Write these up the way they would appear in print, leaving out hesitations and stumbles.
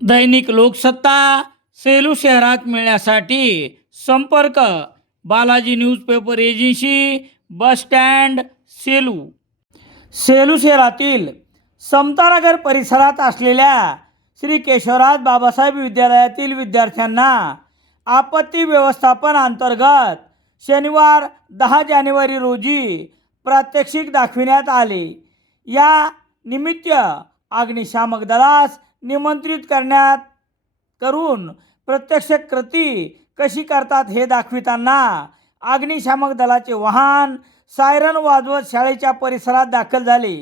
दैनिक लोकसत्ता सेलू शहरात मिळण्यासाठी संपर्क Balaji newspaper agency, bus stand, Selu. Selu शहरातील समतानगर परिसरात असलेल्या श्री केशवराज बाबासाहेब विद्यालयातील विद्यार्थ्यांना आपत्ती व्यवस्थापन अंतर्गत शनिवार 10 जानेवारी रोजी प्रात्यक्षिक दाखविण्यात आले. या निमित्त अग्निशामक दलास निमंत्रित करून प्रत्यक्ष कृती कशी करतात हे दाखविताना अग्निशामक दलाचे वाहन सायरन वाजवत शाळेच्या परिसरात दाखल झाले.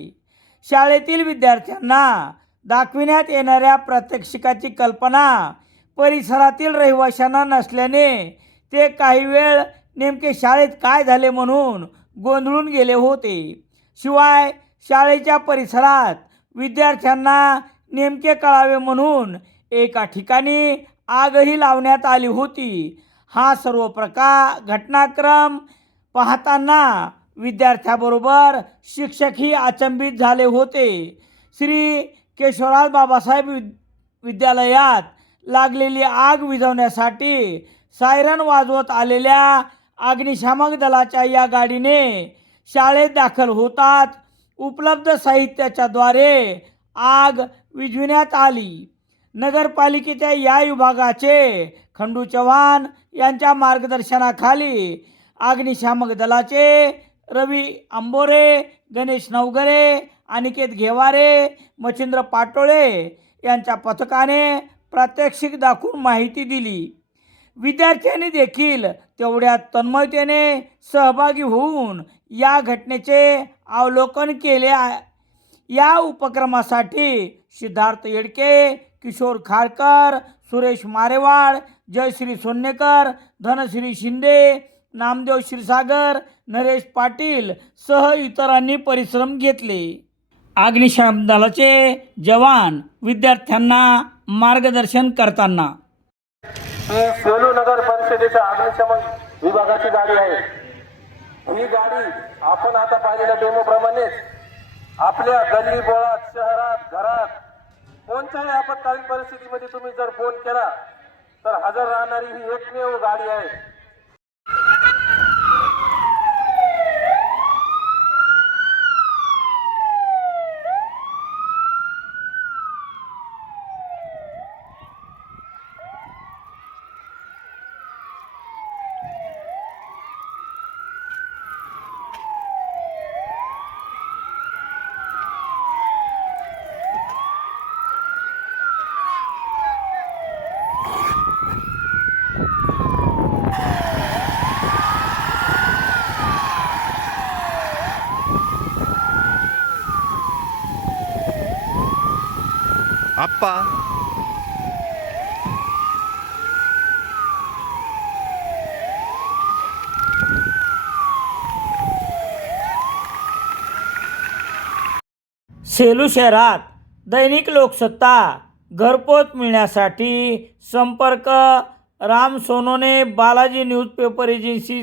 शाळेतील विद्यार्थ्यांना दाखविण्यात येणाऱ्या प्रात्यक्षिकाची कल्पना परिसरातील रहिवाशांना नसल्याने ते काही वेळ नेमके शाळेत काय झाले म्हणून गोंधळून गेले होते. शिवाय शाळेच्या परिसरात विद्यार्थ्यांना नेमके कळावे म्हणून एका ठिकाणी आगही लावण्यात आली होती. हा सर्व घटनाक्रम पाहताना विद्यार्थ्याबरोबर शिक्षकही अचंबित झाले होते. श्री केशवराज बाबासाहेब विद्यालयात लागलेली आग विझवण्यासाठी सायरन वाजवत आलेल्या अग्निशामक दलाच्या या गाडीने शाळेत दाखल होताच उपलब्ध साहित्याच्या द्वारे आग विझविण्यात आली. नगरपालिकेच्या या विभागाचे खंडू चव्हाण यांच्या मार्गदर्शनाखाली अग्निशामक दलाचे रवी आंबोरे, गणेश नवघरे, अनिकेत घेवारे, मच्छिंद्र पाटोळे यांच्या पथकाने प्रात्यक्षिक दाखवून माहिती दिली. विद्यार्थ्यांनी देखील तेवढ्या तन्मयतेने सहभागी होऊन या घटनेचे अवलोकन केले. या उपक्रमासाठी सिद्धार्थ येडके, किशोर खारकर, सुरेश मारेवाड, जयश्री सोन्नेकर, धनश्री शिंदे, नामदेव क्षीरसागर, नरेश पाटील सह इतरांनी परिश्रम घेतले. अग्निशामक दलाचे जवान विद्यार्थ्यांना मार्गदर्शन करताना ही सेलू नगर परिषदेच्या अग्निशमन विभागाची गाडी आहे. ही गाडी आपण आता पाहिलेल्या डेमोप्रमाणेच आपल्या गल्ली बोळात, शहरात, घरात कोणत्याही आपत्कालीन परिस्थितीमध्ये तुम्ही जर फोन केला तर हजर राहणारी ही एकमेव गाडी आहे. आप्पा सेलू शहरात दैनिक लोकसत्ता घरपोच मिळण्यासाठी संपर्क राम सोनोने, बालाजी न्यूजपेपर एजन्सी.